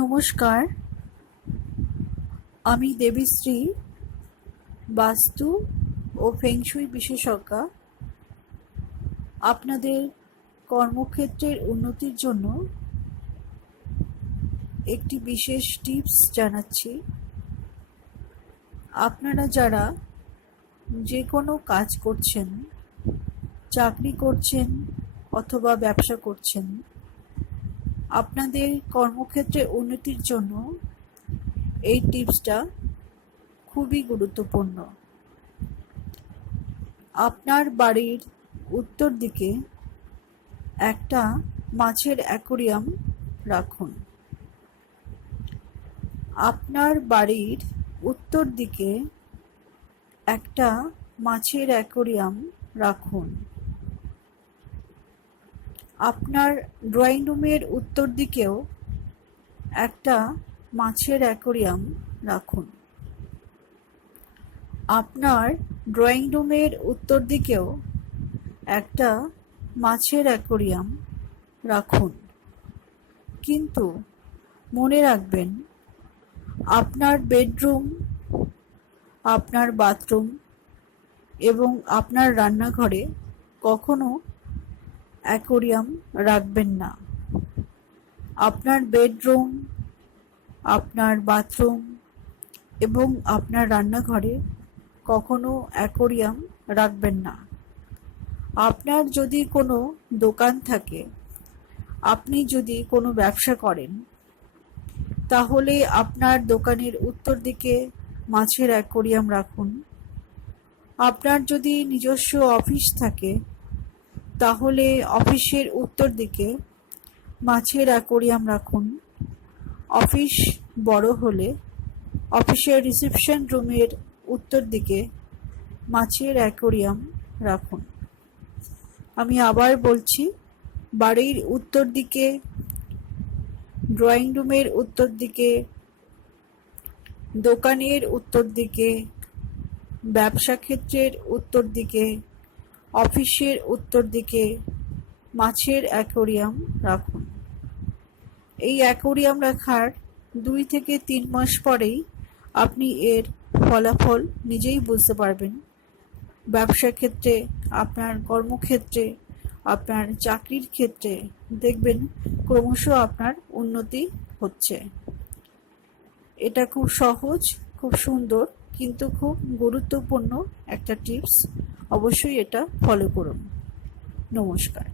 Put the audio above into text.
নমস্কার, আমি দেবীশ্রী, বাস্তু ও ফেংশুই বিশেষজ্ঞা। আপনাদের কর্মক্ষেত্রের উন্নতির জন্য একটি বিশেষ টিপস জানাচ্ছি। আপনারা যারা যে কোনো কাজ করছেন, চাকরি করছেন অথবা ব্যবসা করছেন, আপনাদের কর্মক্ষেত্রে উন্নতির জন্য এই টিপসটা খুবই গুরুত্বপূর্ণ। আপনার বাড়ির উত্তর দিকে একটা মাছের অ্যাকোরিয়াম রাখুন। আপনার বাড়ির উত্তর দিকে একটা মাছের অ্যাকোরিয়াম রাখুন। আপনার ড্রয়িং রুমের উত্তর দিকেও একটা মাছের অ্যাকোরিয়াম রাখুন। আপনার ড্রয়িং রুমের উত্তর দিকেও একটা মাছের অ্যাকোরিয়াম রাখুন। কিন্তু মনে রাখবেন, আপনার বেডরুম, আপনার বাথরুম এবং আপনার রান্নাঘরে কখনো অ্যাকোরিয়াম রাখবেন না। আপনার বেডরুম, আপনার বাথরুম এবং আপনার রান্নাঘরে কখনো অ্যাকোরিয়াম রাখবেন না। আপনার যদি কোনো দোকান থাকে, আপনি যদি কোনো ব্যবসা করেন, তাহলে আপনার দোকানের উত্তর দিকে মাছের অ্যাকোরিয়াম রাখুন। আপনার যদি নিজস্ব অফিস থাকে, তাহলে অফিসের উত্তর দিকে মাছের অ্যাকোরিয়াম রাখুন। অফিস বড় হলে অফিসের রিসেপশন রুমের উত্তর দিকে মাছের অ্যাকোরিয়াম রাখুন। আমি আবার বলছি, বাড়ির উত্তর দিকে, ড্রয়িং রুমের উত্তর দিকে, দোকানের উত্তর দিকে, ব্যবসা ক্ষেত্রের উত্তর দিকে, অফিসের উত্তর দিকে মাছের অ্যাকোরিয়াম রাখুন। এই অ্যাকোরিয়াম রাখার 2 থেকে 3 মাস পরেই আপনি এর ফলাফল নিজেই বুঝতে পারবেন। ব্যবসা ক্ষেত্রে, আপনার কর্মক্ষেত্রে, আপনার চাকরির ক্ষেত্রে দেখবেন ক্রমশ আপনার উন্নতি হচ্ছে। এটা খুব সহজ, খুব সুন্দর, কিন্তু খুব গুরুত্বপূর্ণ একটা টিপস। অবশ্যই এটা ফলো করুন। নমস্কার।